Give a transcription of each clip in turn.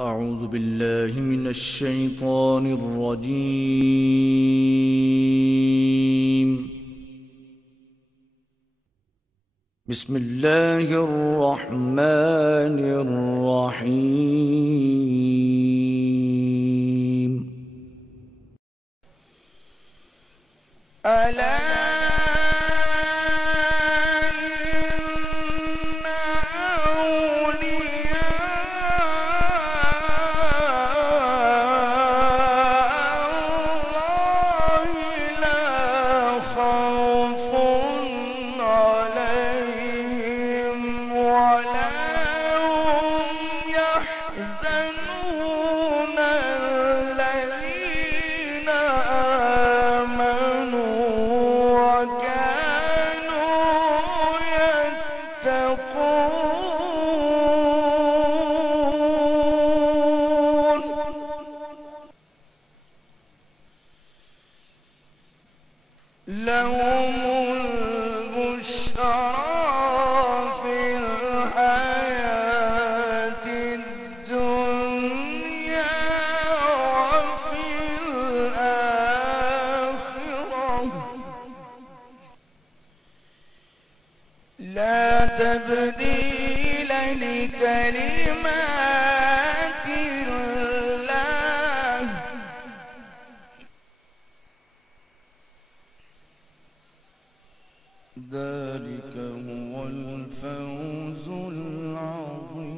أعوذ بالله من الشيطان الرجيم. بسم الله الرحمن الرحيم. ألا لهم البشرى في الحياة الدنيا وفي الآخرة لا تبديل لكلمات الله ذلك هو الفوز العظيم.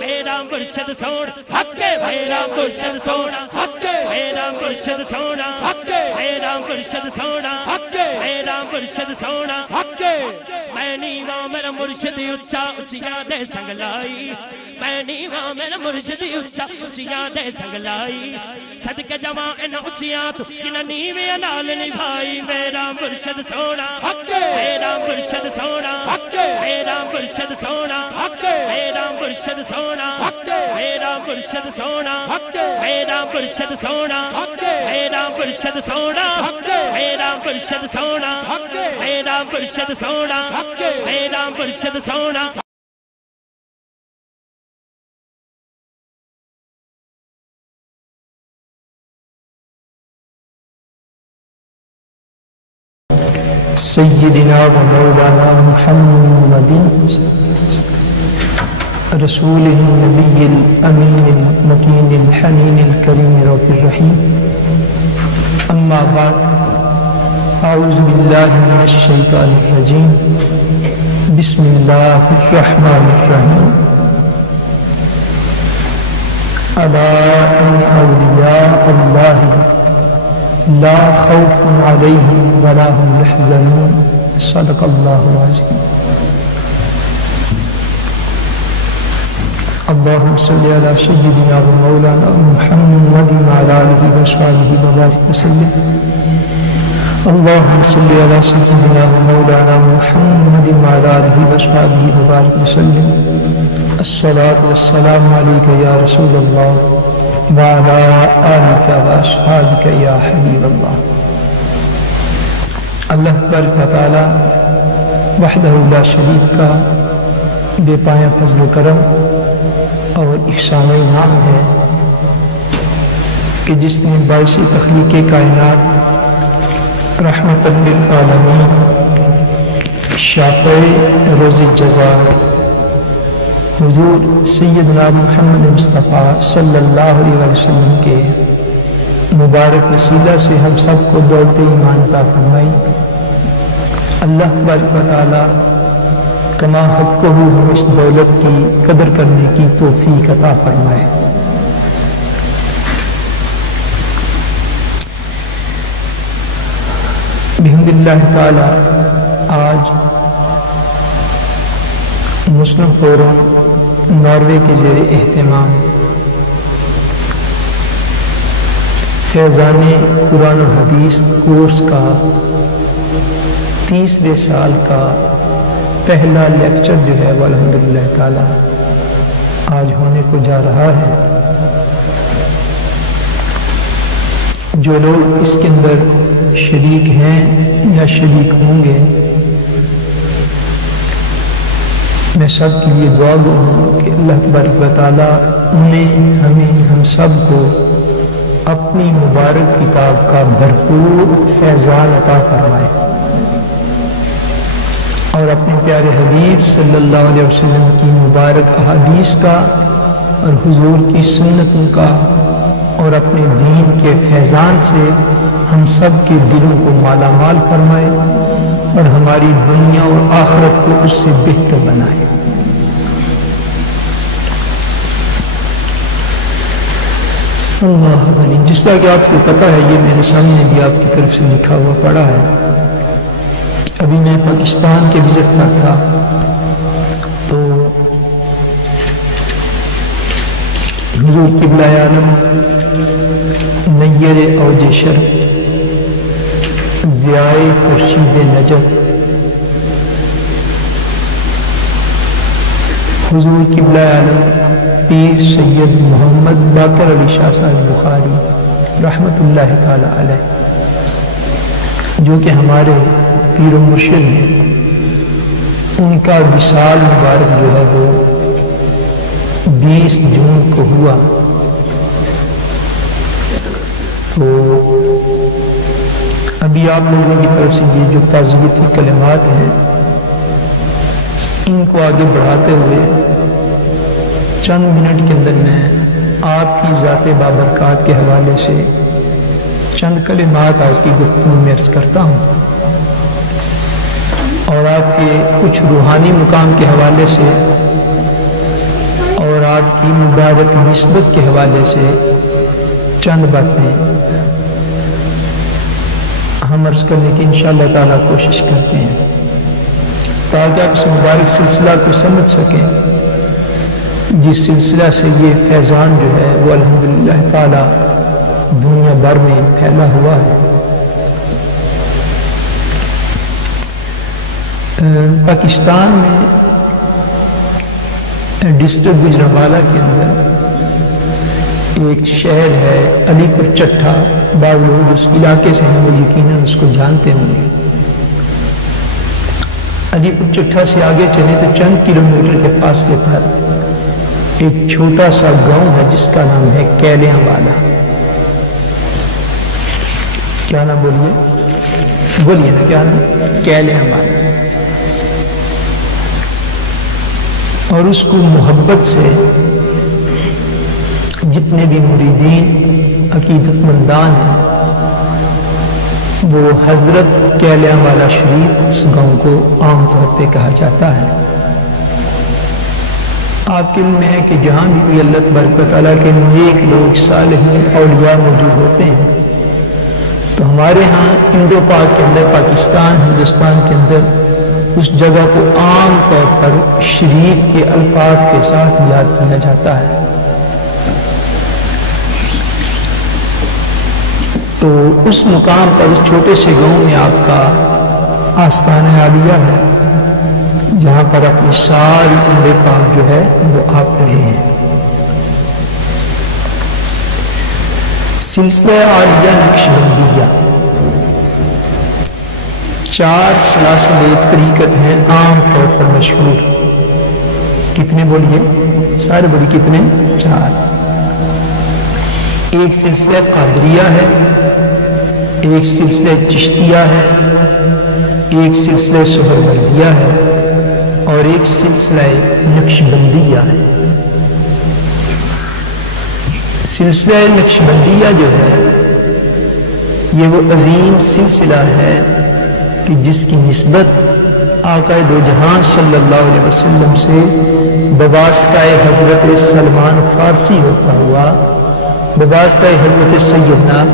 میرا مرشد سونا حق ہے، میرا مرشد سونا حق ہے، میرا مرشد سونا حق ہے، میرا مرشد سونا حق ہے، میرا مرشد سونا حق ہے. میں نیواں میرا مرشد اچھا اچھیاں دے سنگ لائی، میں نیواں میرا مرشد اچھا اچھیاں دے سنگ لائی. صدقے جواں ان اچھیاں تو جنہ نیویں نال نبھائی. میرا مرشد سونا حق ہے، میرا مرشد سونا حق ہے، میرا مرشد سونا حق ہے، میرا مرشد سونا حق ہے، میرا مرشد سونا حق ہے، میرا مرشد سونا حق ہے، میرا مرشد سونا حق ہے، میرا مرشد سونا حق ہے، میرا مرشد سونا حق ہے، میرا مرشد سونا. سیدنا و مولانا محمد رسوله النبي الأمين المكين الحنين الكريم رب الرحيم. أما بعد، أعوذ بالله من الشيطان الرجيم. بسم الله الرحمن الرحيم. ألا إن أولياء الله لا خوف عليهم ولا هم يحزنون. صدق الله العظيم. اللهم صل على سيدنا ومولانا محمد وعلى آله وصحبه وبارك وسلم. اللهم صل على سيدنا ومولانا محمد وعلى آله وصحبه وبارك وسلم. الصلاة والسلام عليك يا رسول الله وعلى آلك وأصحابك يا حبيب الله. اللہ تبارک و تعالی وحدہ لا شریک کا بے پایہ فضل و کرم اور احسان انعام ہے کہ جس نے باعث تخلیق کائنات رحمت للعالمین شافع روز جزا حضور سیدنا محمد مصطفیٰ صلی اللہ علیہ وسلم کے مبارک وسیلہ سے ہم سب کو دولت ایمان عطا فرمائی. اللہ تبارک و تعالی کما حقہ ہم اس دولت کی قدر کرنے کی توفیق عطا فرمائے. بحمد اللہ تعالی آج مسلم فورم ناروے کے زیر اہتمام فیضان قرآن و حدیث کورس کا تیسرے سال کا پہلا لیکچر جو ہے وہ الحمدللہ تعالی آج ہونے کو جا رہا ہے. جو لوگ اس کے اندر شریک ہیں یا شریک ہوں گے، میں سب کے لیے دعا گو ہوں کہ اللہ تبارک و تعالیٰ انہیں ہمیں ہم سب کو اپنی مبارک کتاب کا بھرپور فیضان عطا فرمائے، اور اپنے پیارے حبیب صلی اللہ علیہ وسلم کی مبارک احادیث کا اور حضور کی سنتوں کا اور اپنے دین کے فیضان سے ہم سب کے دلوں کو مالا مال فرمائے اور ہماری دنیا اور آخرت کو اس سے بہتر بنائے۔ اللہ علیہ، جس طرح کہ آپ کو پتہ ہے، یہ میرے سامنے بھی آپ کی طرف سے لکھا ہوا پڑا ہے، ابھی میں پاکستان کے وزٹ پر تھا تو حضور قبلہ عالم نیر اوج شرف ضیائے خورشید نجف حضور قبلہ عالم پیر سید محمد باقر علی شاہ صاحب بخاری رحمۃ اللہ تعالی علیہ، جو کہ ہمارے پیر و مرشد ہیں، ان کا وصال مبارک جو ہے وہ 20 جون کو ہوا۔ تو ابھی آپ لوگوں کی طرف سے یہ جو تعزیتی کلمات ہیں، ان کو آگے بڑھاتے ہوئے چند منٹ کے اندر میں آپ کی ذات بابرکات کے حوالے سے چند کلمات آج کی گفتگو میں عرض کرتا ہوں، اور آپ کے کچھ روحانی مقام کے حوالے سے اور آپ کی مبارک نسبت کے حوالے سے چند باتیں ہم عرض کرنے کی انشاءاللہ تعالیٰ کوشش کرتے ہیں، تاکہ آپ اس مبارک سلسلہ کو سمجھ سکیں، جس سلسلہ سے یہ فیضان جو ہے وہ الحمدللہ تعالیٰ دنیا بھر میں پھیلا ہوا ہے۔ پاکستان میں ڈسٹرکٹ گجرانوالہ کے اندر ایک شہر ہے علی پور چٹھا، بعض لوگ اس علاقے سے ہیں وہ یقیناً اس کو جانتے ہوں گے۔ علی پور چٹھا سے آگے چلیں تو چند کلومیٹر کے فاصلے پر ایک چھوٹا سا گاؤں ہے جس کا نام ہے کیلیاں والا۔ کیا نام بولیے؟ بولیے نا، کیا نام؟ کیلیاں والا۔ اور اس کو محبت سے جتنے بھی مریدین عقیدت مندان ہیں وہ حضرت کیلیاں والا شریف اس گاؤں کو عام طور پہ کہا جاتا ہے۔ آپ کے علم میں ہے کہ جہاں بھی اللہ تبارک و تعالیٰ کے نیک لوگ صالحین اولیاء موجود ہوتے ہیں تو ہمارے ہاں انڈو پاک کے اندر، پاکستان ہندوستان کے اندر اس جگہ کو عام طور پر شریف کے الفاظ کے ساتھ یاد کیا جاتا ہے۔ تو اس مقام پر اس چھوٹے سے گاؤں میں آپ کا آستانہ عالیہ ہے، جہاں پر اپنی ساری عمر پاک جو ہے وہ آپ رہے ہیں۔ سلسلہ عالیہ نقشبندیہ 4 سلاسل طریقت ہیں عام طور پر مشہور۔ کتنے بولیے؟ سارے بولیے کتنے؟ 4۔ ایک سلسلہ قادریہ ہے، ایک سلسلہ چشتیہ ہے، ایک سلسلہ سہروردیہ ہے، اور ایک سلسلہ نقشبندیہ ہے۔ سلسلہ نقشبندیہ جو ہے یہ وہ عظیم سلسلہ ہے کہ جس کی نسبت آقا دو جہاں صلی اللہ علیہ وسلم سے بواسطہ حضرت سلمان فارسی ہوتا ہوا بواسطہ حضرت سیدنا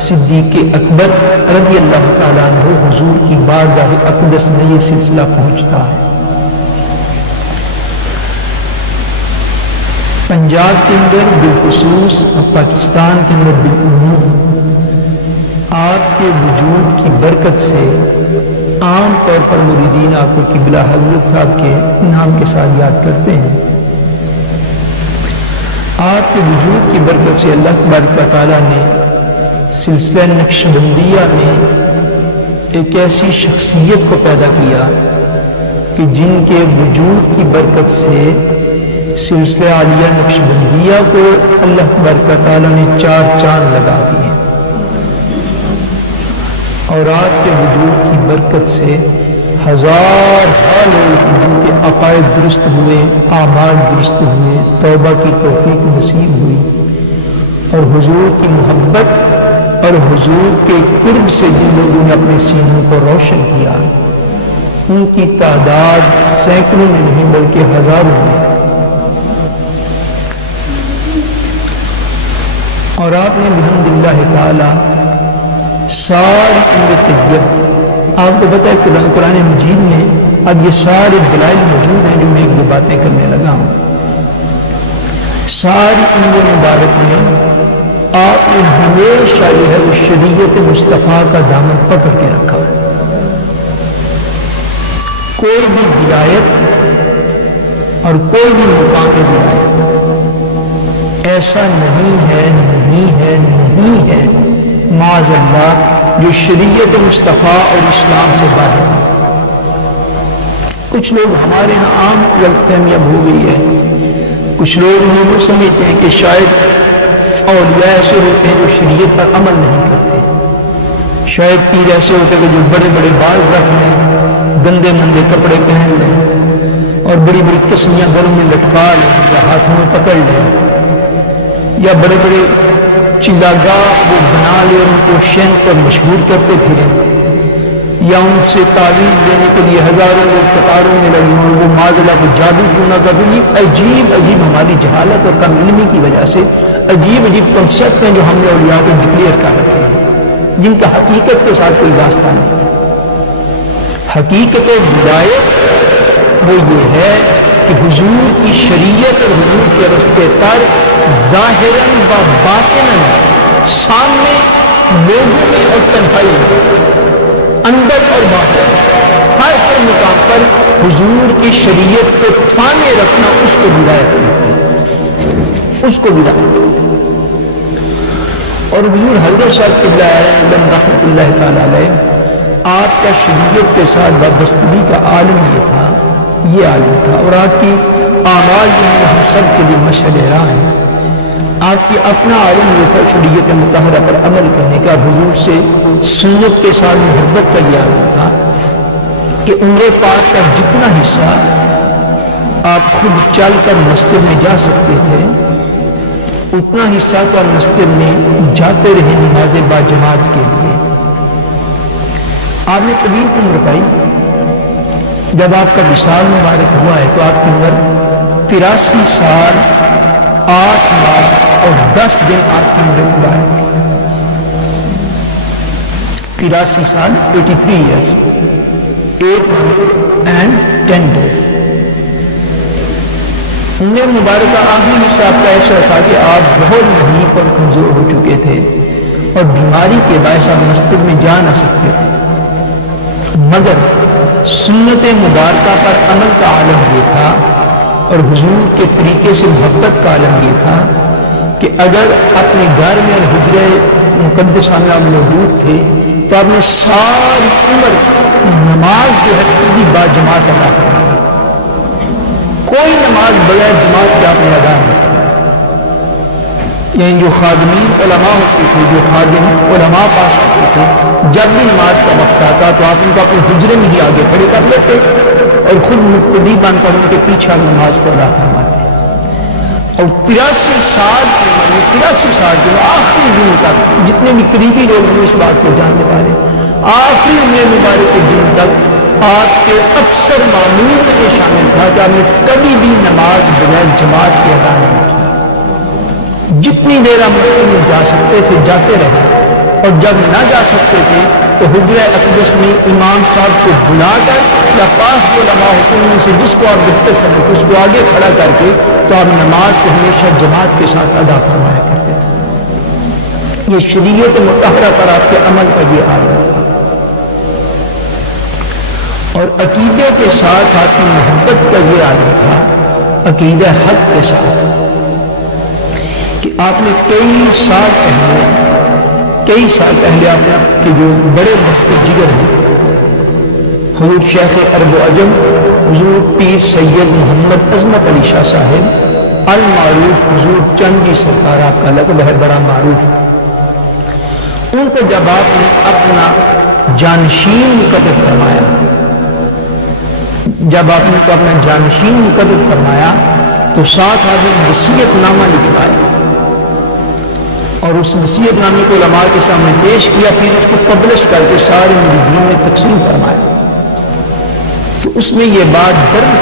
صدیق اکبر رضی اللہ تعالیٰ عنہ حضور کی بارگاہ اقدس میں یہ سلسلہ پہنچتا ہے۔ پنجاب کے اندر بالخصوص اور پاکستان کے اندر بالعموم آپ کے وجود کی برکت سے عام طور پر مریدین آپ کو قبلہ حضرت صاحب کے نام کے ساتھ یاد کرتے ہیں۔ آپ کے وجود کی برکت سے اللہ تبارک و تعالیٰ نے سلسلہ نقشبندیہ میں ایک ایسی شخصیت کو پیدا کیا کہ جن کے وجود کی برکت سے سلسلہ عالیہ نقشبندیہ کو اللہ تبارک تعالیٰ نے 4 چاند لگا دیے، اور آپ کے وجود کی برکت سے ہزار لوگ جن کے عقائد درست ہوئے، اعمال درست ہوئے، توبہ کی توفیق نصیب ہوئی، اور حضور کی محبت اور حضور کے قرب سے جن لوگوں نے اپنے سینوں کو روشن کیا، ان کی تعداد سینکڑوں میں نہیں بلکہ ہزاروں میں، اور آپ نے الحمدللہ تعالی ساری عمر طیب، آپ کو پتہ ہے قرآن مجید میں اب یہ سارے دلائل موجود ہیں جو میں ایک دو باتیں کرنے لگا ہوں، ساری عمر مبارک میں آپ نے ہمیشہ جو ہے وہ شریعت مصطفیٰ کا دامن پکڑ کے رکھا، کوئی بھی ولایت اور کوئی بھی مقام ولایت ایسا نہیں ہے معاذ اللہ جو شریعت مصطفیٰ اور اسلام سے باہر ہے۔ کچھ لوگ ہمارے ہاں عام غلط فہمیاں ہو گئی ہے، کچھ لوگ وہ سمجھتے ہیں کہ شاید اولیاء ایسے ہوتے ہیں جو شریعت پر عمل نہیں کرتے، شاید پیر ایسے ہوتے ہیں جو بڑے بڑے بال رکھ لیں، گندے مندے کپڑے پہن لیں اور بڑی بڑی تسمیاں گھروں میں لٹکا لیں یا ہاتھوں میں پکڑ لیں، یا بڑے بڑے چلاگاہ وہ بنا لے اور ان کو شینت اور مشہور کرتے پھریں، یا ان سے تعویذ دینے کے لیے ہزاروں لوگ قطاروں میں لگے ہوں، وہ معاذ اللہ کو جادو کیوں نہ کر دیں۔ عجیب ہماری جہالت اور کم علمی کی وجہ سے عجیب کنسیپٹ ہیں جو ہم نے اولیاء کو ڈکلیئر کر رکھے ہیں، جن کا حقیقت کے ساتھ کوئی واسطہ نہیں۔ حقیقت ولایت وہ یہ ہے کہ حضور کی شریعت اور حضور کے رستے پر ظاہراً و باطناً سامنے لوگوں میں اور تنہائی میں، اندر اور باہر، ہر مقام پر حضور کی شریعت کو تھامے رکھنا، اس کو ولایت کہتے ہیں، اس کو ولایت کہتے ہیں۔ اور حضور حضرت صاحب قبلہ اعظم رحمۃ اللہ تعالی علیہ، آپ کا شریعت کے ساتھ وابستگی کا عالم یہ تھا، یہ عالم تھا، اور آپ کی اعمال جو ہیں ہم سب کے لیے مشعل راہ ہیں۔ آپ کی اپنا عالم یہ تھا شریعت مطہرہ پر عمل کرنے کا، حضور سے سنت کے ساتھ محبت کا یہ عالم تھا کہ عمر پاک کا جتنا حصہ آپ خود چل کر مسجد میں جا سکتے تھے، اتنا حصہ تو آپ مسجد میں جاتے رہے نماز باجماعت کے لیے۔ آپ نے طویل عمر پائی، جب آپ کا وصال مبارک ہوا ہے تو آپ کی عمر 83 سال 8 ماہ اور 10 دن آپ کی عمر مبارک تھی۔ 83 سال 83 years 8 months and 10 days۔ عمر مبارکہ آخری حصہ آپ کا ایسا تھا کہ آپ بہت ضعیف اور کمزور ہو چکے تھے اور بیماری کے باعث آپ مسجد میں جا نہ سکتے تھے، مگر سنت مبارکہ پر عمل کا عالم یہ تھا اور حضور کے طریقے سے محبت کا عالم یہ تھا کہ اگر اپنے گھر میں حجرہ مقدسہ میں آپ موجود تھے تو آپ نے ساری عمر نماز جو ہے پوری باجماعت ادا کرنا ہے، کوئی نماز بغیر جماعت کے آپ نے ادا نہیں کرنا۔ یعنی جو خادمین علماء ہوتے تھے، جو خادم علماء پاس ہوتے تھے، جب بھی نماز کا وقت آتا تو آپ ان کو اپنے حجرے میں ہی آگے کھڑے کر لیتے اور خود مقتدی بن کر ان کے پیچھے نماز کو ادا کرواتے۔ اور 83 سال کے آخری دن تک جتنے بھی قریبی لوگ ہیں اس بات کو جاننے والے، آخری عمر مبارک کے دن تک آپ کے اکثر معمول میں شامل تھا کہ آپ نے کبھی بھی نماز بغیر جماعت کے ادا نہیں کی۔ جتنی دیر آپ مسجد میں جا سکتے تھے جاتے رہے، اور جب نہ جا سکتے تھے تو حجرہ اقدس میں امام صاحب کو بلا کر یا پاس جو علماء ہوتے ہیں ان سے جس کو آپ بہتر سمجھتے اس کو آگے کھڑا کر کے تو آپ نماز کو ہمیشہ جماعت کے ساتھ ادا فرمایا کرتے تھے۔ یہ شریعت مطہرہ پر آپ کے عمل کا یہ عالم تھا، اور عقیدے کے ساتھ آپ کی محبت کا یہ عالم تھا، عقیدہ حق کے ساتھ، کہ آپ نے کئی سال پہلے کئی سال پہلے آپ کے جو بڑے وقت جگر ہیں حضور شیخ عرب و عجم حضور پیر سید محمد عظمت علی شاہ صاحب المعروف حضور چند جی سرکار، آپ کا لقب ہے بڑا معروف، ان کو جب آپ نے اپنا جانشین مقرر فرمایا، جب آپ نے اپنا جانشین مقرر فرمایا تو ساتھ آپ نے وصیت نامہ لکھوایا اور اس وصیت نامے کو علماء کے سامنے پیش کیا، پھر اس کو پبلش کر کے سارے مریدین نے تقسیم فرمایا۔ تو اس میں یہ بات درج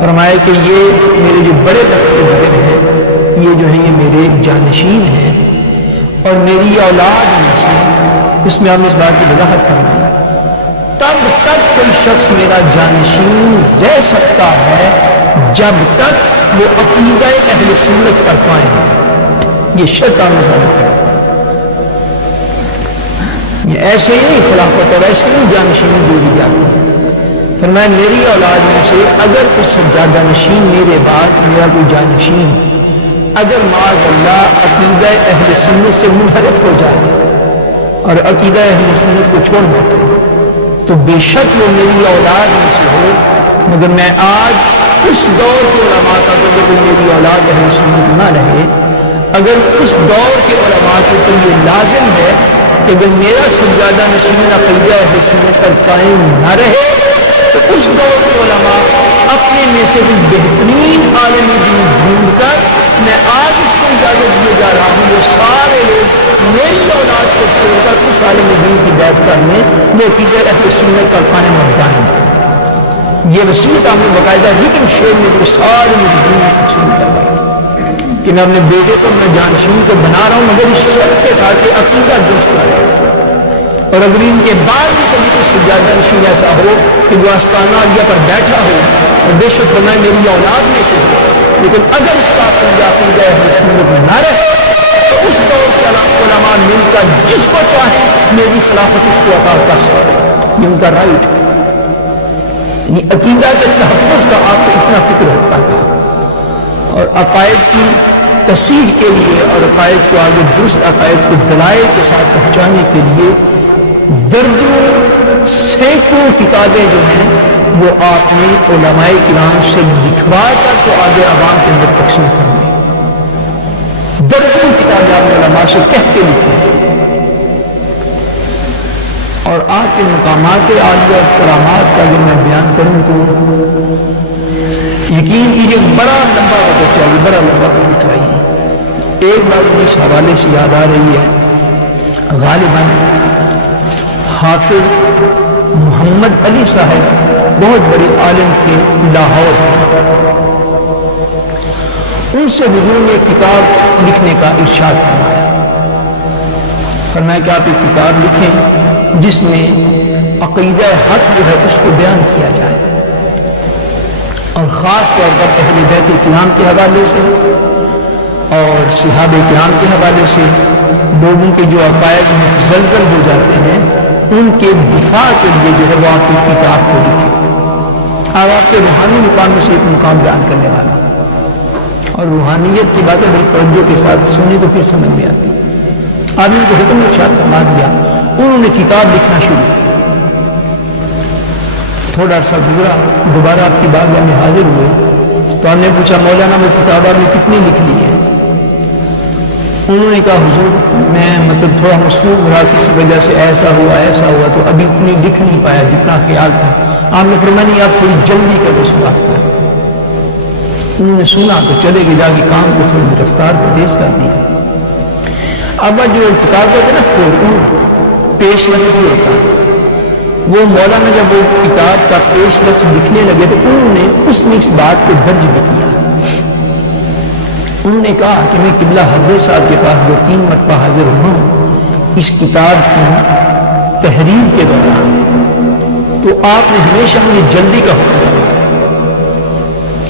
فرمایا کہ یہ میرے جو بڑے لقب جگر ہیں یہ جو ہیں یہ میرے جانشین ہیں اور میری اولاد میں سے، اس میں آپ نے اس بات کی وضاحت فرمائی، تب تک کوئی شخص میرا جانشین رہ سکتا ہے جب تک وہ عقیدہ اہل سنت پر قائم ہے۔ یہ شرط آپ نے ثابت کر، یہ ایسے ہی نہیں خلافت اور ایسے نہیں جانشین جوڑی جاتی۔ فرمایا میری اولاد میں سے اگر کوئی سجادہ نشین میرے بعد، میرا کوئی جانشین اگر معاذ اللہ عقیدہ اہل سنت سے منحرف ہو جائے اور عقیدہ اہل سنت کو چھوڑ بیٹھے تو بے شک وہ میری اولاد میں سے ہو، مگر میں آج اس دور کے علماء کا تو میری اولاد اہل سنت نہ رہے، اگر اس دور کے علماء کو تو یہ لازم ہے کہ اگر میرا سجادہ نشین عقیدہ اہل سنت پر قائم نہ رہے تو اس دور کے علماء اپنے میں سے بھی بہترین عالم دین ڈھونڈ کر میں آج اس کو اجازت دیے جا رہا ہوں وہ سارے لوگ میری اولاد کو چھوڑ کر اس عالم دین کی بیعت کرنے وہ عقیدہ اہل سنت پر قائم اور دائم۔ یہ وصیت ہم نے باقاعدہ ریٹن شعر میں جو سارے مریدین میں تقسیم کروائی کہ میں اپنے بیٹے کو میں جانشین کو بنا رہا ہوں مگر اس شرط کے ساتھ کہ عقیدہ درست کرے، اور اگر ان کے بعد بھی کبھی کوئی سجادہ نشین ایسا ہو کہ جو آستانہ عالیہ پر بیٹھا ہو اور بے شک فرمائے میری اولاد میں سے ہو، لیکن اگر اس کا عقیدہ اہل سنت میں نہ رہے تو اس دور کے علماء مل کر جس کو چاہے میری خلافت اس کو عطا کر سکتے، یہ ان کا رائٹ ہے۔ یعنی عقیدہ کے تحفظ کا آپ کو اتنا فکر ہوتا تھا، اور عقائد کی تصحیح کے لیے اور عقائد کو آگے درست عقائد کو دلائل کے ساتھ پہنچانے کے لیے درجوں سینکڑوں کتابیں جو ہیں وہ آپ نے علماء کرام سے لکھوا کر تو آگے عوام کے اندر تقسیم فرمائی، درجوں کتابیں آپ نے علماء سے کہہ کے لکھی، اور آپ کے مقامات عالیہ اور کرامات کا اگر میں بیان کروں تو یقین کیجیے بڑا لمبا وقت چاہیے، بڑا لمبا وقت چاہیے۔ ایک بات اس حوالے سے یاد آ رہی ہے، غالباً حافظ محمد علی صاحب بہت بڑے عالم تھے لاہور، ان سے حضور نے کتاب لکھنے کا ارشاد فرمایا کہ آپ ایک کتاب لکھیں جس میں عقیدہ حق جو ہے اس کو بیان کیا جائے، اور خاص طور پر اہل بیت کرام کے حوالے سے اور صحابہ کرام کے حوالے سے لوگوں کے جو عقائد متزلزل ہو جاتے ہیں ان کے دفاع کے لیے جو ہے وہ آپ کی کتاب کو لکھیں۔ اب آپ کے روحانی مقام میں سے ایک مقام بیان کرنے والا، اور روحانیت کی باتیں بڑی توجہ کے ساتھ سنیں تو پھر سمجھ میں آتی۔ آپ نے کو حکم ارشاد فرما دیا، انہوں نے کتاب لکھنا شروع کی، تھوڑا عرصہ گزرا، دوبارہ آپ کی بارگاہ میں حاضر ہوئے تو ہم نے پوچھا مولانا وہ کتاب آپ نے کتنی لکھ لی ہے؟ انہوں نے کہا حضور میں تھوڑا مصروف رہا، کسی وجہ سے ایسا ہوا تو ابھی اتنی لکھ نہیں پایا جتنا خیال تھا۔ آپ نے فرمایا نہیں آپ تھوڑی جلدی کر اس بات پر۔ انہوں نے سنا تو چلے گئے، جا کے کام کو تھوڑی رفتار کو تیز کر دیا۔ اب جو کتاب کا ہے نا پیش لفظ جو ہوتا ہے، وہ مولانا جب وہ کتاب کا پیش لفظ لکھنے لگے تو انہوں نے اس بات کو درج بھی کیا۔ انہوں نے کہا کہ میں قبلہ حضرت صاحب کے پاس 2-3 مرتبہ حاضر ہوں اس کتاب کی تحریر کے دوران، تو آپ نے ہمیشہ مجھے جلدی کا حکم دیا،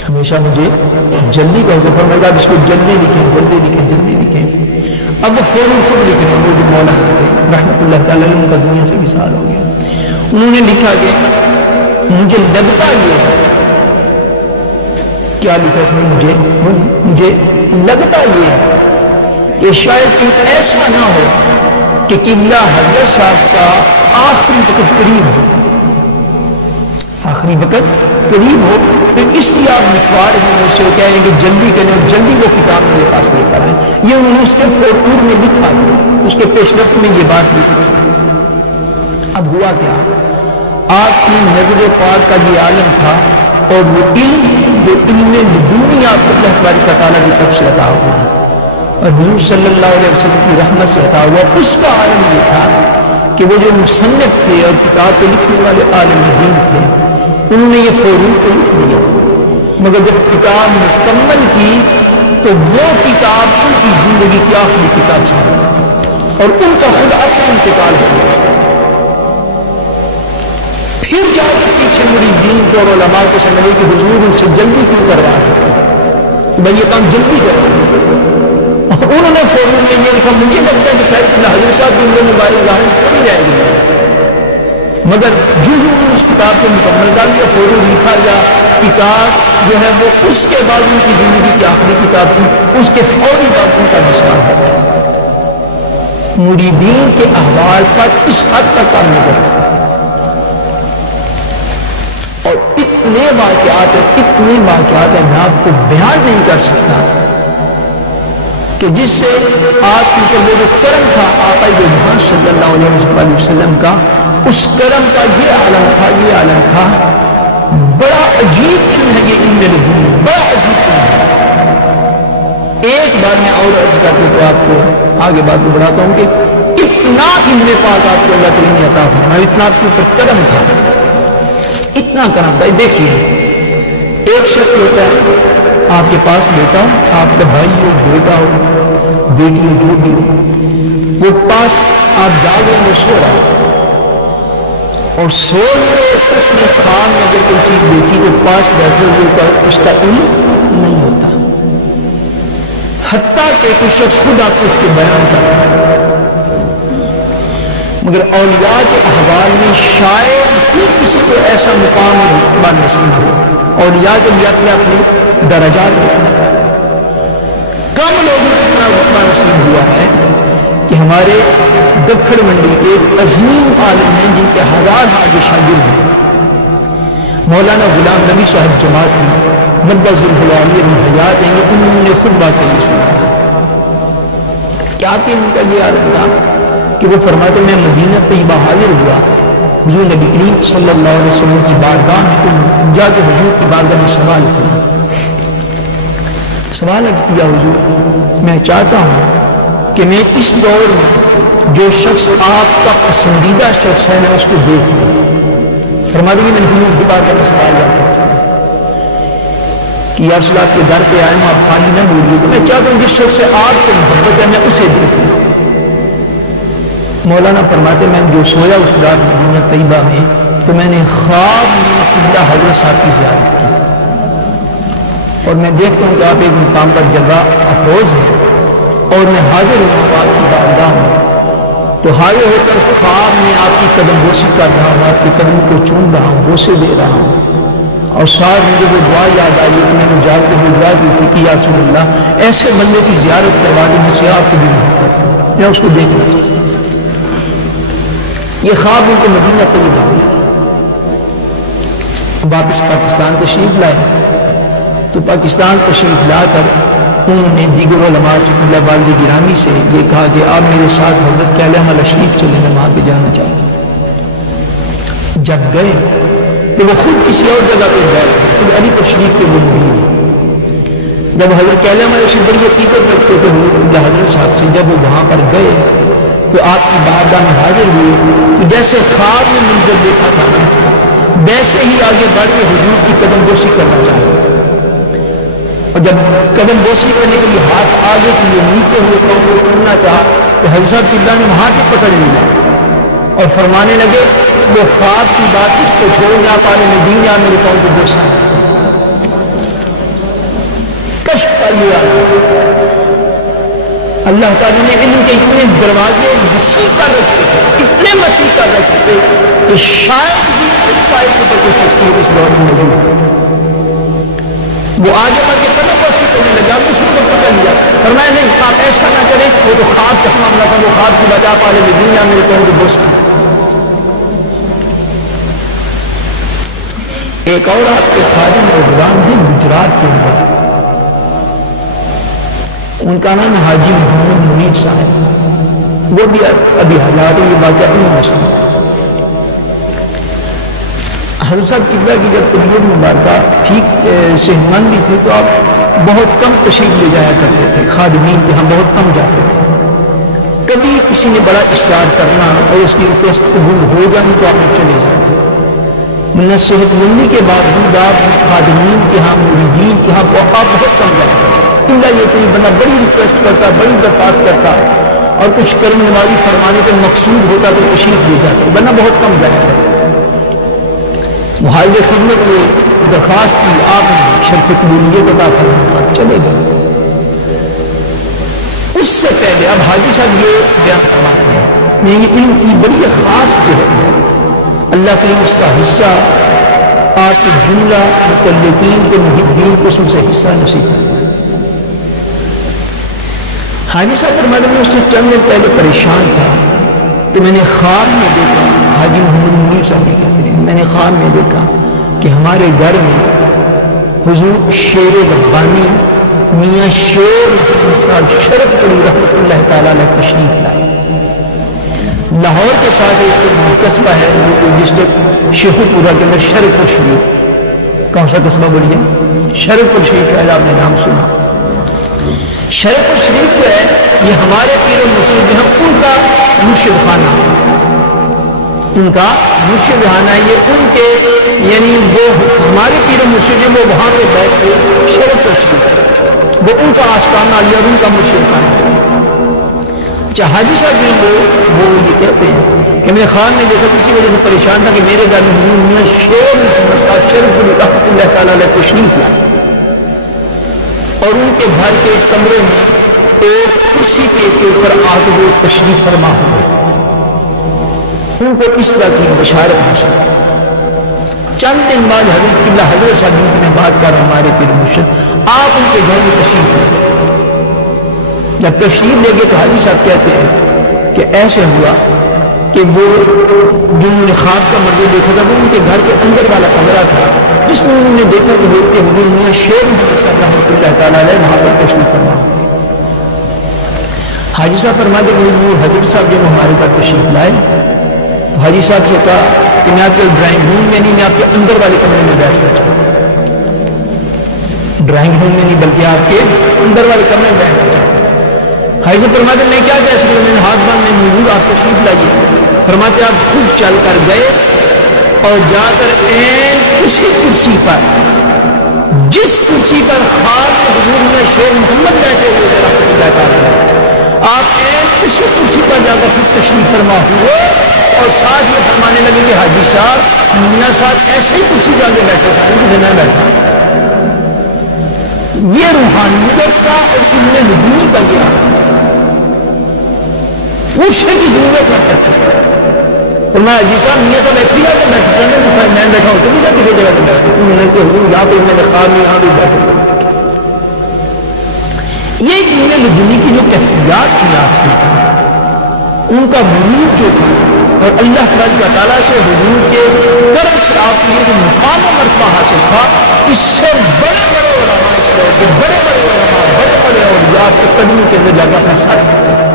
ہمیشہ مجھے جلدی کا حکم فرمایا اس کو جلدی لکھیں۔ اب وہ فوراً خود لکھ رہے ہیں، وہ جو مولانا تھے رحمۃ اللہ تعالیٰ علیہ، ان کا دنیا سے وصال ہو گیا۔ انہوں نے لکھا کہ مجھے لگتا یہ ہے، کیا لکھا اس میں؟ مجھے لگتا یہ ہے کہ شاید ایسا نہ ہو کہ قبلہ حضرت صاحب کا آخری وقت قریب ہو، آخری وقت قریب ہو، تو اس لیے آپ لکھوا رہے ہیں، اس سے کہیں کہ جلدی کریں اور جلدی وہ کتاب میرے پاس لے کر آئیں. یہ انہوں نے اس کے فورور میں لکھا ہے، اس کے پیش رفت میں یہ بات لکھی. اب ہوا کیا، آپ کی نظر پاک کا یہ عالم تھا، اور وہ علم لدنی آپ کو اللہ تبارک و تعالیٰ کی طرف سے عطا ہوا، اور حضور صلی اللہ علیہ وسلم کی رحمت سے عطا ہوا. اس کا عالم یہ تھا کہ وہ جو مصنف تھے اور کتاب پہ لکھنے والے عالم دین تھے، انہوں نے یہ فوروق کو لکھ دیا، مگر جب کتاب مکمل کی تو وہ کتاب ان کی زندگی کی آخری کتاب ثابت تھی، اور ان کا خود اپنا انتقال ہو گیا. پھر جا کے پیچھے مریدین کو اور علماء کو سمجھے کہ حضور ان سے جلدی کیوں کروا رہے تھے کہ بھائی یہ کام جلدی کرو. انہوں نے فوراً میں یہ لکھا، مجھے لگتا ہے کہ شاید حضرت صاحب کی عمر مبارک ظاہر چھوڑی جائے گی، مگر جو اس کتاب کو مکمل کر لیا، فوراً لکھا گیا. کتاب جو ہے وہ اس کے بعد ان کی زندگی کی آخری کتاب تھی، اس کے فوری بعد ان کا وصال ہو گیا. مریدین کے احوال پر اس حد تک کام نظر آتا ہے، اور اتنے واقعات ہیں میں آپ کو بیان نہیں کر سکتا کہ جس سے آپ کی وہ جو کرم تھا آقا جہاں صلی اللہ علیہ وسلم کا، اس کرم کا یہ عالم تھا. بڑا عجیب کیوں ہے یہ علم لدنی، بڑا عجیب کیوں ہے. ایک بار میں اور عرض کر کے تو آپ کو آگے بات کو بڑھاتا ہوں کہ اتنا علم پاک آپ کو اللہ تعالیٰ نے عطا فرمایا، اتنا آپ کے اوپر کرم تھا، اتنا کرم تھا. دیکھیے ایک شخص ہوتا ہے آپ کے پاس بیٹا ہو، آپ کا بھائی ہو، بیٹا ہو، بیٹی ہو، جو بھی ہو، وہ پاس آپ جاگے میں سو رہا ہو، اور سو رہے اس نے خواب میں اگر کوئی چیز دیکھی تو پاس بیٹھے ہوئے پر اس کا علم نہیں ہوتا، حتیٰ کہ کوئی شخص خود آپ کو اس کے بیان کرتا ہے. مگر اولیاء کے احوال میں شاید ہی کسی کو ایسا مقام اور رتبہ نصیب ہو. اولیاء کے لیے اپنے درجات ہوتے ہیں، کم لوگوں کو اتنا رتبہ نصیب ہوا ہے کہ ہمارے دکھڑ منڈی کے عظیم عالم ہیں جن کے ہزار حاجی شاگرد ہیں، مولانا غلام نبی صاحب جماعت ہیں، مدذ الحوالی حیات ہیں، انہوں نے خود بات یہ سنا ہے. کیا کہ ان کا یہ عالم تھا کہ وہ فرماتے میں مدینہ طیبہ حاضر ہوا، حضور نبی کریم صلی اللہ علیہ وسلم کی بارگاہ میں تو جا کے حضور کی بارگاہ میں سوال کیا. سوال کیا حضور میں چاہتا ہوں کہ میں اس دور میں جو شخص آپ کا پسندیدہ شخص ہے میں اس کو دیکھ لوں. فرماتے کہ میں حضور کی بارگاہ میں سوال کر سکتا کہ یا رسول اللہ کے گھر پہ آئے ہوں آپ خالی نہ بھولیے، تو میں چاہتا ہوں جس شخص سے آپ کو محبت ہے میں اسے دیکھوں. مولانا فرماتے میں جو سویا اس رات مدینہ طیبہ میں تو میں نے خواب میں قبلہ حضرت صاحب کی زیارت کی، اور میں دیکھتا ہوں کہ آپ ایک مقام پر جگہ افروز ہے اور میں حاضر ہوں آپ کی بارگاہ میں، تو حاضر ہو کر خواب میں آپ کی قدم بوسی کر رہا ہوں، آپ کی قدم کو چوم رہا ہوں، بوسے دے رہا ہوں، اور ساتھ مجھے وہ دعا یاد آئی کہ میں نے جاتے ہوئے دعا کی تھی کہ یا رسول اللہ ایسے بندے کی زیارت کروا دیں جس سے آپ کو بھی محبت ہو، میں اس کو دیکھنا چاہتا ہوں. یہ خواب ان کو مدینہ طیبہ گیا. واپس پاکستان تشریف لائے تو پاکستان تشریف لا کر انہوں نے دیگر علماء سے اللہ والد گرامی سے یہ کہا کہ آپ میرے ساتھ حضرت کے علیہ تشریف چلیں، میں وہاں پہ جانا چاہتا ہوں. جب گئے کہ وہ خود کسی اور جگہ پہ گئے، خود علی تشریف کے وہ مرید ہیں. جب حضرت کے علیہ سے بڑی حقیقت رکھتے تھے حضرت صاحب سے، جب وہ وہاں پر گئے تو آپ کی بارگاہ میں حاضر ہوئے تو جیسے خواب میں منظر دیکھا تھا ویسے ہی آگے بڑھ کے حضور کی قدم بوسی کرنا چاہا، اور جب قدم بوسی کرنے کے لیے ہاتھ آگے کیے نیچے ہوئے قوم کو کرنا چاہا تو حضرت صاحب قبلہ نے وہاں سے پکڑ لیا اور فرمانے لگے وہ خواب کی بات اس کو چھوڑنا پانے میں دین یا میرے قوم کو بوسا. کشف کا یہ اللہ تعالیٰ نے علم کے اتنے دروازے وسیع کر رکھے تھے، اتنے وسیع کر رکھے تھے کہ شاید بھی اس پائپ کو کوئی شخصیت اس دور میں موجود ہے. وہ آگے بڑھ کے قدم وسیع ہونے لگا اس کو تو پکڑ لیا، فرمایا نہیں آپ ایسا نہ کریں، وہ تو خواب کا معاملہ تھا، وہ خواب کی بجا پالے میں دنیا میرے کہوں کہ دوست کی۔ ایک اور آپ کے خادم اور غلام تھے گجرات کے اندر، ان کا نام حاجی محمد منیر صاحب، وہ بھی ابھی حالات یہ واقعہ نہیں مسئلہ۔ حضرت صاحب قبلہ کی جب طبیعت مبارکہ ٹھیک صحت مند بھی تھے تو آپ بہت کم تشریف لے جایا کرتے تھے، خادمین کے ہم بہت کم جاتے تھے۔ کبھی کسی نے بڑا اصرار کرنا اور اس کی ریکویسٹ قبول ہو جانی تو آپ نے چلے جانا، ورنہ صحت مندی کے باوجود آپ خادمین کے ہاں مریدین کے ہاں آپ بہت کم جاتے تھے۔ قبلہ یہ کوئی بندہ بڑی ریکویسٹ کرتا، بڑی درخواست کرتا اور کچھ کرم نوازی فرمانے کا مقصود ہوتا تو تشریف لے جاتے، ورنہ بہت کم جایا کرتے۔ محاذ خدمت میں درخواست کی، آپ نے شرف قبولیت عطا فرمایا، آپ چلے گئے۔ اس سے پہلے اب حاجی صاحب یہ بیان فرماتے ہیں، میں یہ علم کی بڑی خاص جو ہے اللہ کریم اس کا حصہ آپ کے جملہ متعلقین کو محبین کو اس میں سے حصہ نصیب کرنا۔ حاجی صاحب فرماتے ہیں اس سے چند دن پہلے پریشان تھا تو میں نے خواب میں دیکھا، حاجی محمد منیر صاحب نے کہتے ہیں میں نے خواب میں دیکھا کہ ہمارے گھر میں حضور شیر ربانی میاں شیر صاحب شرف پڑی رحمۃ اللہ تعالیٰ علیہ تشریف لائے۔ لاہور کے ساتھ ایک قصبہ ہے ڈسٹرکٹ شیخو پورہ کے اندر شرف پور شریف، کون سا قصبہ بولیے؟ شرف پور شریف ہے، آپ نے نام سنا۔ شرف پور شریف جو ہے یہ ہمارے پیر مرشد ہیں، ان کا مرشد خانہ، ان کا مرشد خانہ ہے، یہ ان کے یعنی وہ ہمارے پیر مرشد ہیں، وہ وہاں پہ بیٹھتے شرف پور شریف، وہ ان کا آستانہ علی اور ان کا مرشد خانہ۔ حاجی صاحب نے وہ یہ کہتے ہیں کہ میں خواب میں دیکھا کسی وجہ سے پریشان تھا کہ میرے گھر میں میاں شیر صاحب شرف رحمۃ اللہ تعالیٰ علیہ تشریف لائے اور ان کے گھر کے کمرے میں ایک کرسی کے اوپر آ کے وہ تشریف فرما ہوئے، ان کو اس طرح کی بشارت حاصل۔ چند دن بعد حضرت قبلہ حضرت صاحب نے بات کر ہمارے پیر مرشد آپ ان کے گھر میں تشریف لے گئے۔ جب تشریف لے گئے تو حاجی صاحب کہتے ہیں کہ ایسے ہوا کہ وہ جو انہوں نے خواب کا منظر دیکھا تھا وہ ان کے گھر کے اندر والا کمرہ تھا جس میں انہوں نے دیکھا کہ حضور میاں شیر محمد صاحب رحمۃ اللہ تعالیٰ علیہ وہاں پر تشریف فرما ہوئے۔ حاجی صاحب فرماتے ہیں وہ حضرت صاحب جب ہمارے پاس تشریف لائے تو حاجی صاحب سے کہا کہ میں آپ کے ڈرائنگ روم میں نہیں، میں آپ کے اندر والے کمرے میں بیٹھنا چاہتا ہوں، ڈرائنگ روم میں نہیں بلکہ آپ کے اندر والے کمرے میں بیٹھنا چاہتا ہوں۔ حاجی صاحب فرماتے میں کیا کہہ سکتا ہوں، میں نے ہاتھ باندھ میں موجود آپ تشریف لائیے۔ فرماتے آپ خود چل کر گئے اور جا کر اسی کرسی پر جس کرسی پر خواب حضور میں شیر محمد بیٹھے ہوئے رحمۃ اللہ تعالیٰ آپ اسی کرسی پر جا کر خود تشریف فرما ہوئے اور ساتھ یہ فرمانے لگے کہ حاجی صاحب میاں صاحب ایسے ہی کرسی جا کے بیٹھے سارے میں بیٹھا۔ یہ روحانیت کا اور علم نجومی کا یہ پوچھنے کی ضرورت نہ پڑتی۔ اور میں حاجی صاحب میاں صاحب ایسے ہی آ کے بیٹھے میں بیٹھا ہوں کبھی صاحب کسی جگہ پہ بیٹھے انہوں نے کہ حضور یہاں پہ میں نے خواب میں یہاں پہ بیٹھے۔ یہ علم نجومی کی جو کیفیات تھی آپ کی، ان کا مرید جو تھا اور اللہ تعالیٰ سے حضور کے کرم سے آپ کے جو مقام و مرتبہ حاصل تھا، اس سے بڑے بڑے علماء اس طرح کے بڑے بڑے علماء بڑے بڑے اولیاء آپ کے قدموں کے اندر جگہ اپنا ساتھ کرتے ہیں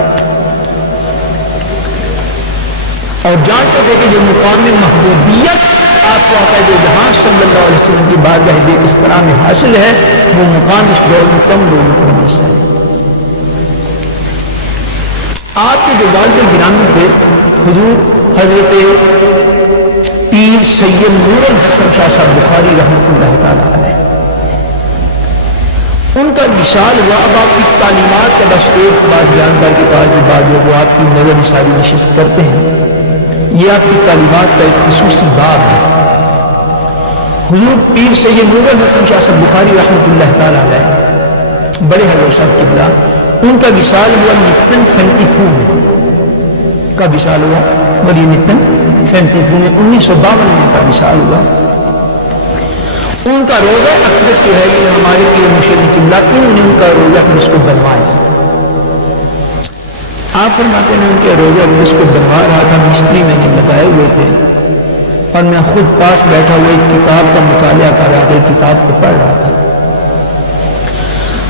اور جانتے تھے کہ جو مقام محبوبیت آپ کو آقا دو جہاں صلی اللہ علیہ وسلم کی بارگاہ بے کس طرح میں حاصل ہے، وہ مقام اس دور میں کم لوگوں کو میسر ہے۔ آپ کے جو والد گرامی تھے حضور حضرت پیر سید نور الحسن شاہ صاحب بخاری رحمۃ اللہ تعالیٰ علیہ، ان کا وصال ہوا۔ اب آپ کی تعلیمات کا بس ایک بات بیان کر کے بعد جو وہ آپ کی نظر نثاری نشست کرتے ہیں، یہ آپ کی تعلیمات کا ایک خصوصی باب ہے۔ حضور پیر سید نور الحسن شاہ صاحب بخاری رحمۃ اللہ تعالیٰ علیہ بڑے حضرت صاحب قبلہ، ان کا وصال ہوا 1952 میں، کا وصال ہوا ولی 1952 میں 1952 میں کا وصال ہوا۔ ان کا روزہ اقدس جو ہے یہ ہمارے پیر مرشد قبلہ انہوں نے ان کا روزہ اقدس کو بنوایا. آپ فرماتے ہیں ان کے روزہ اقدس کو بنوا رہا تھا, مستری میں نے لگائے ہوئے تھے اور میں خود پاس بیٹھا ہوا ایک کتاب کا مطالعہ کر رہا تھا, کتاب کو پڑھ رہا تھا.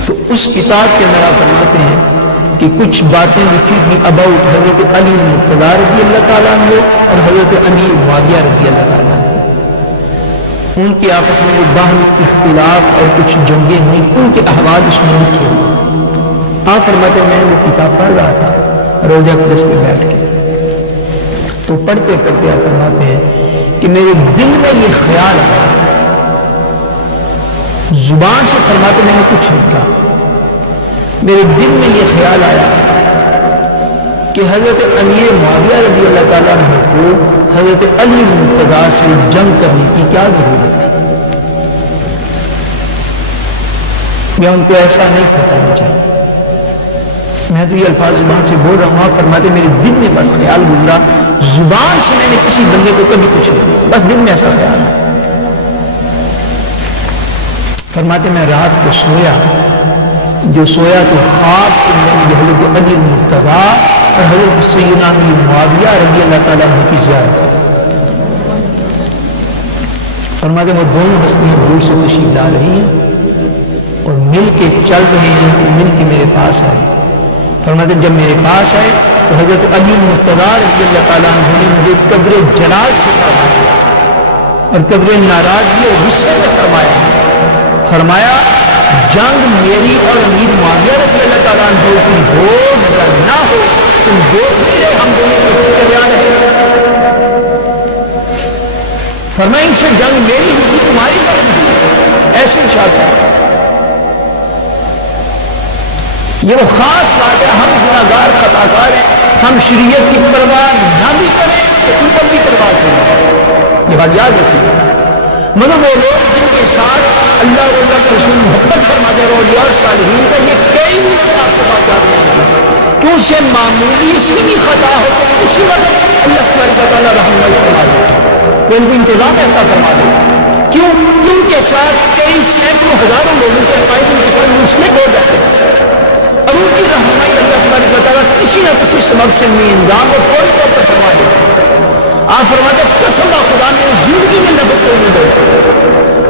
تو اس کتاب کے اندر آپ فرماتے ہیں کہ کچھ باتیں لکھی تھی اباؤٹ حضرت علی مرتضیٰ رضی اللہ تعالیٰ عنہ اور حضرت امیر معاویہ رضی اللہ تعالیٰ عنہ. ان کے آپس میں وہ باہمی اختلاف اور کچھ جنگیں ہوئی, ان کے احوال اس میں لکھے ہوئے تھے. آپ فرماتے ہیں میں وہ کتاب پڑھ رہا تھا روزہ اقدس پہ بیٹھ کے, تو پڑھتے پڑھتے آپ فرماتے ہیں کہ میرے دل میں یہ خیال آیا, زبان سے فرماتے میں نے کچھ نہیں کہا, میرے دل میں یہ خیال آیا کہ حضرت امیر معاویہ رضی اللہ تعالیٰ عنہ کو حضرت علی مرتضیٰ سے جنگ کرنے کی کیا ضرورت تھی, یا ان کو ایسا نہیں کرنا چاہیے. میں تو یہ الفاظ زبان سے بول رہا ہوں, آپ فرماتے میرے دل میں بس خیال گزرا, زبان سے میں نے کسی بندے کو کبھی کچھ نہیں, بس دل میں ایسا خیال ہے. فرماتے میں رات کو سویا, جو سویا تو خواب کے اندر حضرت علی مرتضیٰ اور حضرت سیدنا امیر معاویہ رضی اللہ تعالیٰ عنہ کی زیارت ہے. فرماتے وہ دونوں ہستیاں دور سے تشریف لا رہی ہیں اور مل کے چل رہے ہیں, مل کے میرے پاس آئے. فرماتے جب میرے پاس آئے تو حضرت علی مرتضیٰ رضی اللہ تعالیٰ عنہ نے مجھے قبر جلال سے فرمایا اور قبر ناراضگی اور غصے میں فرمایا جنگ میری اور امیر معاویہ رضی اللہ تعالیٰ عنہ کی ہو یا نہ ہو, تم دیکھ نہیں رہے ہم دونوں کو چلے آ رہے. فرمایا ان سے جنگ میری ہوگی, تمہاری نہیں. ایسے ارشاد ہے. یہ وہ خاص بات ہے, ہم گناہگار خطاکار ہیں, ہم شریعت کی پرواہ نہ بھی کریں تو ان پر بھی پرواہ کریں, یہ بات یاد رکھیے. مگر وہ لوگ جن کے ساتھ اللہ و اللہ کے رسول محبت فرماتے رہو اور صالحین کا یہ کئی آپ کو بات یاد نہیں کہ اس سے معمولی سی بھی خطا ہو تو اسی وقت اللہ تعالیٰ رحمت فرما دے, کوئی ان کو انتظام ایسا فرما دے. کیوں ان کے ساتھ کئی سینکڑوں ہزاروں لوگوں کے عقائد ان کے ساتھ مسلم ہو جاتے ہیں اور ان کی رہنمائی اللہ تعالیٰ کسی نہ کسی سبب سے انجام اور فوری طور پر فرما دے. آپ فرماتے قسم خدا میں زندگی میں نفس کو نہیں دے.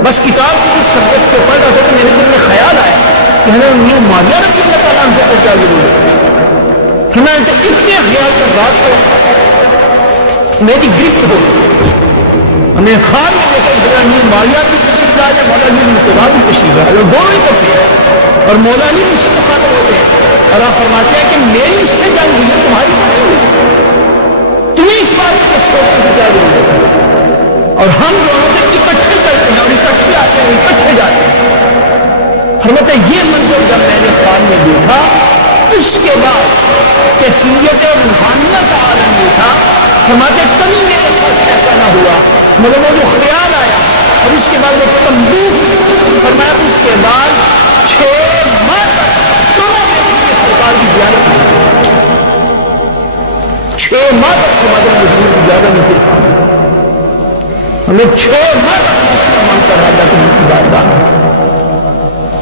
بس کتاب کی سبجیکٹ کو پڑھ رہا تھا کہ میرے دل میں خیال آیا کہ حضرت امیر معاویہ رضی اللہ تعالیٰ عنہ کو کیا ضرورت ہے. کہ میں اتنے خیال کر رات کو میری گرفت ہو گئی, میں خواب میں دیکھا حضرت امیر معاویہ بھی تشریف لا جائے, مولا علی مرتضیٰ بھی تشریف لا جائے, دونوں ہی کرتے ہیں اور مولا علی مجھ سے مخاطب ہوتے ہیں اور آپ فرماتے ہیں کہ میری اس سے جنگ ہوئی ہے, تمہاری نہیں ہوئی, تمہیں اس بات کو سوچنے کی کیا ضرورت ہے. اور ہم دونوں سے اکٹھے چلتے ہیں اور اکٹھے آتے ہیں, اکٹھے جاتے ہیں. فرماتے ہیں یہ منظر جب میں نے خواب میں دیکھا, اس کے بعد کیفیت روحانیت کا عالم یہ تھا. فرماتے کبھی میرے ساتھ ایسا نہ ہوا, مگر وہ جو خیال آیا اور اس کے بعد وہ تمبو فرمایا, اس کے بعد 6 ماہ تک سرکار کی زیارت کی, 6 ماہ تک ہمارے حضور کی زیارت نہیں کی. ہم نے 6 ماہ تک معافی مانگتا رہا اللہ کی بارگاہ میں,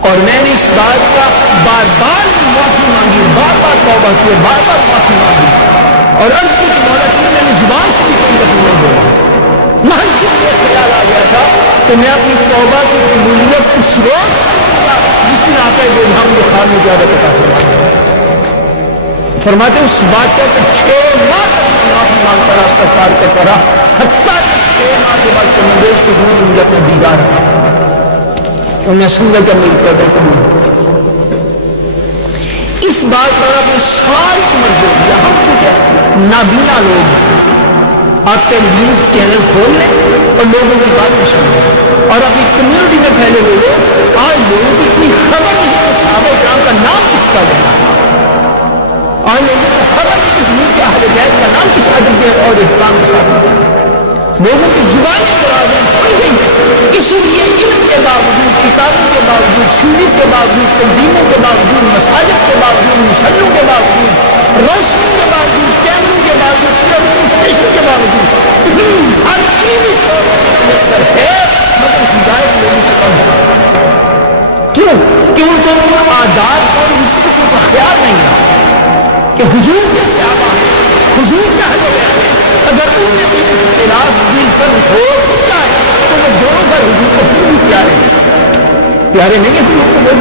اور میں نے اس بات کا بار بار معافی مانگی, بار بار توبہ کی, بار بار معافی مانگی اور عرض کی کہ مولا کی میں نے زبان سے بھی کوئی لفظ نہیں بولا. محض کے لیے خیال آ گیا تھا کہ میں اپنی توبہ کی قبولیت اس روز جس دن آتا ہے جو ہم بخار میں زیادہ پتا فرماتے اس بات کا کہ 6 ماہ تک معافی مانگتا رہا, استغفار کرتا رہا, حتیٰ کہ 6 ماہ کے بعد کمندیش کے دنوں میں مجھے اپنا دیدار تھا اور میں سنگل کا میری توبہ قبول ہو. اس بات پر اپنی ساری عمر جو دیا, ہم ٹھیک ہے نابینا لوگ آپ ٹیلیویژن چینل کھول لیں اور لوگوں کی بات کو سنیں اور اپنی کمیونٹی میں پھیلے ہوئے لوگ آج لوگوں کی اتنی خبر نہیں کہ صحابہ کرام کا نام کس کا دینا, آج لوگوں کو خبر نہیں کہ حضور کے اہل بیت کا نام کس ادب اور احترام کے ساتھ دیا. لوگوں کی زبانیں خراب ہوئی گئی ہیں, اسی لیے علم کے باوجود, کتابوں کے باوجود, سیریز کے باوجود, تنظیموں کے باوجود, مساجد کے باوجود, مصلوں کے باوجود, روشنی کے باوجود, کیمروں کے باوجود, اسٹیشن کے باوجود, ہر چیز اس پر ہے, مگر ہدایت لوگوں سے امداد اور نسبتوں کا خیال نہیں رہا کہ حضور کے صحابہ ہیں، حضور کا اہل بیت ہے، اگر ان میں کوئی اختلاف بالفرض ہو جائے تو وہ دونوں پر حضور کو پھر بھی پیارے ہیں، پیارے نہیں ہیں حضور کو،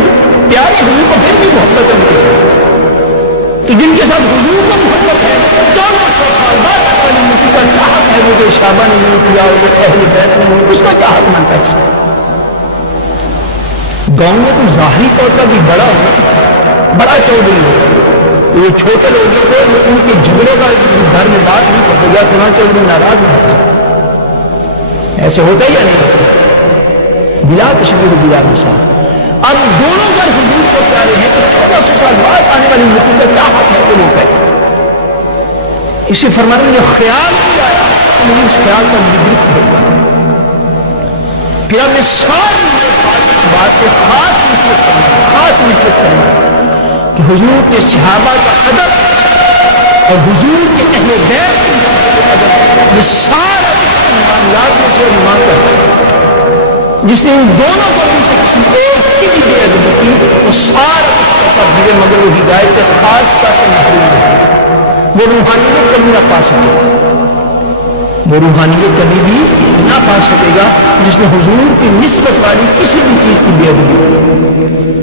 پیارے حضور کو پھر بھی محبت ہے ان کے ساتھ۔ تو جن کے ساتھ حضور کو محبت ہے 1400 سال بعد اپنی مٹی کا کیا حق ہے، وہ جو صحابہ نے نہیں کیا اور اہل بیت نے، اس کا کیا حق بنتا ہے اس سے؟ گاؤں میں کوئی ظاہری طور پر بھی بڑا ہو، بڑا چودھری ہو، تو یہ چھوٹے لوگوں کو ان کے جھگڑے کا گھر میں بات نہیں کرتے، یا فلاں چودھری ناراض نہ ہوتا، ایسے ہوتا ہے یا نہیں ہوتا؟ بلا تشبیہ بلا مثال۔ اب دونوں گھر حضور کو پیارے ہیں تو 1400 سال بعد آنے والی ملکوں کا کیا حق ہے کہ وہ کہے؟ اسے فرمانے میں جو خیال نہیں آیا تو مجھے اس خیال کا گرفت ہو گیا۔ پھر ہم نے ساری اس بات کو خاص نسبت کرنا کہ حضور کے صحابہ کا ادب اور حضور کے اہل بیت کا ادب، یہ سارا معاملات میں سے ایمان کا حصہ، جس نے ان دونوں کو ان سے کسی ایک کی بھی بے ادبی کی، وہ سارا کچھ کرتا پھرے مگر وہ ہدایت کے خاصہ سے محروم ہے، وہ روحانیت کبھی نہ پا سکے، وہ روحانیت کبھی بھی نہ پا سکے گا جس نے حضور کی نسبت والی کسی بھی چیز کی بے ادبی کی۔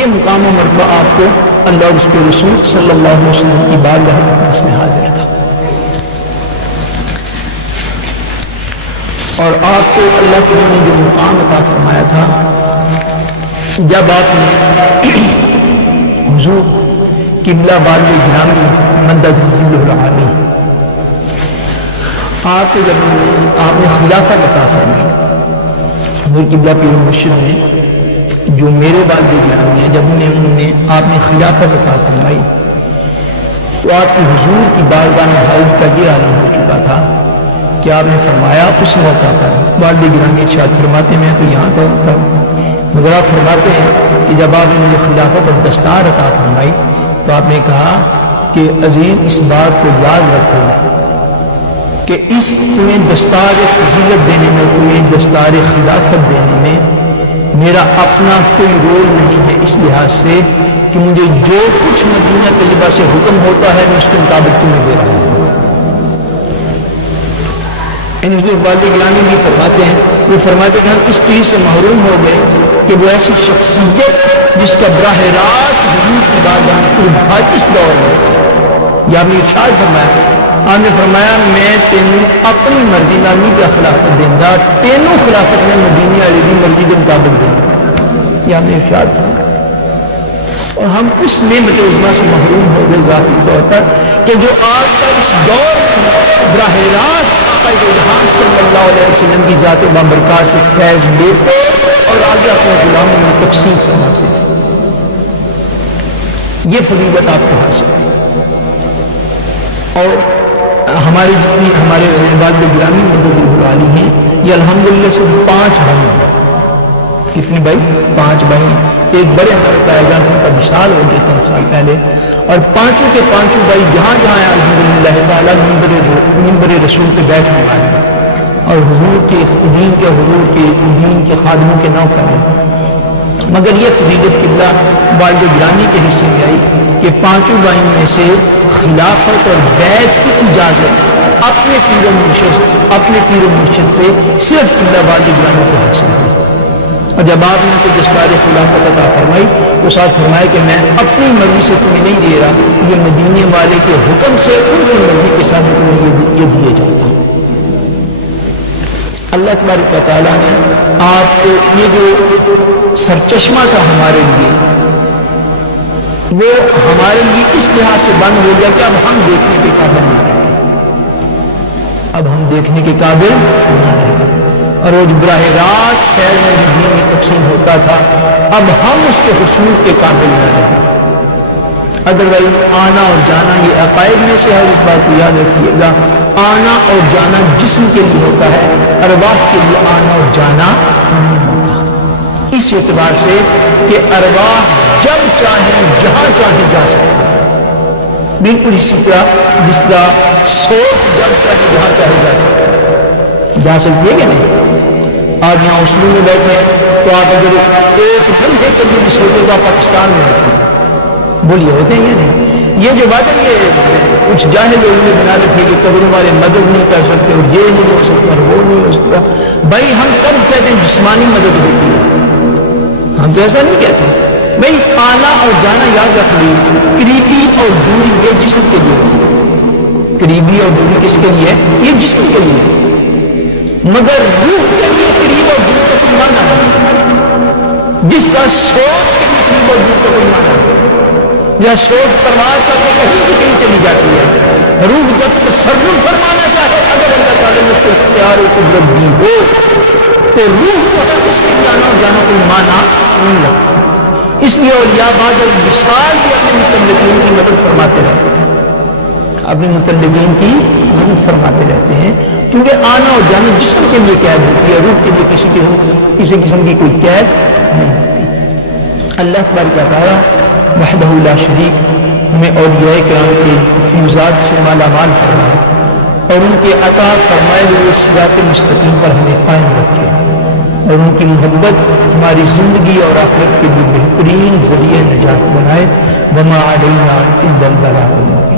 یہ مقام و مرتبہ آپ کو اللہ اور اس کے رسول صلی اللہ علیہ وسلم کی بارگاہ اقدس میں حاضر تھا، اور آپ کو اللہ کے نے جو مقام عطا فرمایا تھا، جب آپ نے حضور قبلہ بارگاہ گرامی مدد ذل العالی، آپ کو جب آپ نے خلافت عطا فرمائی، حضور قبلہ پیر مرشد نے جو میرے بارگاہ گرامی ہیں، جب انہوں نے آپ نے خلافت عطا فرمائی تو آپ کی حضور کی بارگاہ میں حائل کا یہ عالم ہو چکا تھا کہ آپ نے فرمایا اس موقع پر بارگاہ گرامی ارشاد فرماتے میں تو یہاں تھا، مگر آپ فرماتے ہیں کہ جب آپ نے مجھے خلافت اور دستار عطا فرمائی تو آپ نے کہا کہ عزیز اس بات کو یاد رکھو کہ اس تمہیں دستار فضیلت دینے میں، تمہیں دستار خلافت دینے میں میرا اپنا کوئی رول نہیں ہے، اس لحاظ سے کہ مجھے جو کچھ مدینہ طیبہ سے حکم ہوتا ہے میں اس کے مطابق تمہیں دے رہا ہوں۔ والد گرامی بھی فرماتے ہیں، وہ فرماتے ہیں کہ ہم اس چیز سے محروم ہو گئے کہ وہ ایسی شخصیت جس کا براہ راست حضور کی بارگاہ میں قرب تھا اس دور میں، یا آپ نے ارشاد فرمایا، آپ نے فرمایا میں تینوں اپنی مرضی نامی کا خلافت دیں گا، تینوں خلافت میں مدینہ علی کی مرضی کے مطابق دیں گا، یہ آپ نے ارشاد فرمایا۔ اور ہم اس نعمت عظمیٰ سے محروم ہو گئے ظاہری طور پر کہ جو آج کا اس دور براہ راست آقا جہان صلی اللہ علیہ وسلم کی ذات بابرکات سے فیض لیتے اور آگے اپنے غلاموں میں تقسیم فرماتے تھے، یہ فضیلت آپ کو حاصل تھی۔ اور ہمارے جتنی ہمارے والد گرامی مدد العالی ہیں، یہ الحمدللہ صرف 5 بھائی ہیں۔ کتنے بھائی؟ 5 بھائی ہیں۔ ایک بڑے ہمارے قائدان ان کا مثال ہو گیا 3 سال پہلے، اور پانچوں کے پانچوں بھائی جہاں جہاں ہیں الحمدللہ تعالیٰ منبر رسول پہ بیٹھنے والے ہیں اور حضور کے دین کے حضور کے دین کے خادموں کے نوکر ہیں۔ مگر یہ فضیلت قبلہ والد گرامی کے حصے میں آئی کہ 5 بھائیوں میں سے خلافت اور بیعت کی اجازت اپنے پیر و مرشد سے صرف قبلہ والد گرامی کو حاصل ہوئی، اور جب آپ نے ان کو دستار خلافت عطا فرمائی تو ساتھ فرمایا کہ میں اپنی مرضی سے تمہیں نہیں دے رہا، یہ مدینے والے کے حکم سے ان کی مرضی کے ساتھ تمہیں یہ دیے جاتا ہے۔ اللہ تبارک و تعالیٰ نے آپ کو یہ جو سرچشمہ تھا ہمارے لیے، وہ ہمارے لیے اس لحاظ سے بند ہو گیا کہ اب ہم دیکھنے کے قابل نہ رہے، اب ہم دیکھنے کے قابل نہ رہے، اور وہ جو براہ راست خیر میں دین میں تقسیم ہوتا تھا اب ہم اس کے حصول کے قابل نہ رہے۔ ادروائز آنا اور جانا یہ عقائد میں سے ہے، اس بات کو یاد رکھیے گا، آنا اور جانا جسم کے لیے ہوتا ہے، ارواح کے لیے آنا اور جانا نہیں ہوتا، اس اعتبار سے کہ ارواح جب چاہیں جہاں چاہیں جا سکتے ہیں، بالکل اسی طرح جس طرح سوچ جب چاہے جہاں چاہے جا سکتے ہیں، جا سکتی ہے کہ نہیں؟ آج یہاں اسلو میں بیٹھے تو آپ اگر ایک لمحے کے لیے بھی سوچے تو آپ پاکستان میں ہوتے ہیں، بولیے ہوتے ہیں یا نہیں؟ یہ جو باتیں یہ کچھ جاہل لوگوں نے بنا رکھی کہ قبروں والے مدد نہیں کر سکتے اور یہ نہیں ہو سکتا اور وہ نہیں ہو سکتا. بھائی ہم کب کہتے ہیں جسمانی مدد ہوتی ہے؟ ہم تو ایسا نہیں کہتے. بھائی آنا اور جانا یاد رکھ لی، قریبی اور دوری یہ جسم کے لیے ہوتی ہے. قریبی اور دوری کس کے لیے؟ یہ جسم کے لیے. مگر روح کے لیے قریب اور دور کا کوئی معنی نہیں. جس طرح سوچ کے لیے قریب اور دور کا کوئی معنی نہیں، یا سوچ پرواز کر کے کہیں بھی کہیں چلی جاتی ہے. روح جب تصرف فرمانا چاہے، اگر اللہ تعالیٰ نے اس کو اختیار و قدرت دی ہو تو روح کو اس کے جانا اور جانا کوئی معنی نہیں لگتا. اس لیے اولیاء بعد مثال بھی اپنے متعلقین کی مدد فرماتے رہتے ہیں، اپنے متعلقین کی مدد فرماتے رہتے ہیں، کیونکہ آنا اور جانا جسم کے لیے قید ہوتی ہے، روح کے لیے کسی قسم کی کوئی قید نہیں ہوتی. اللہ تبارک و تعالیٰ وحدہ لا شریک ہمیں اولیاء کرام کے فیوزات سے مالا مال فرمائے اور ان کے عطا فرمائے ہوئے صراط مستقیم پر ہمیں قائم رکھے، اور ان کی محبت ہماری زندگی اور آخرت کے لیے بہترین ذریعہ نجات بنائے. وما علینا الا البلاغ المبین.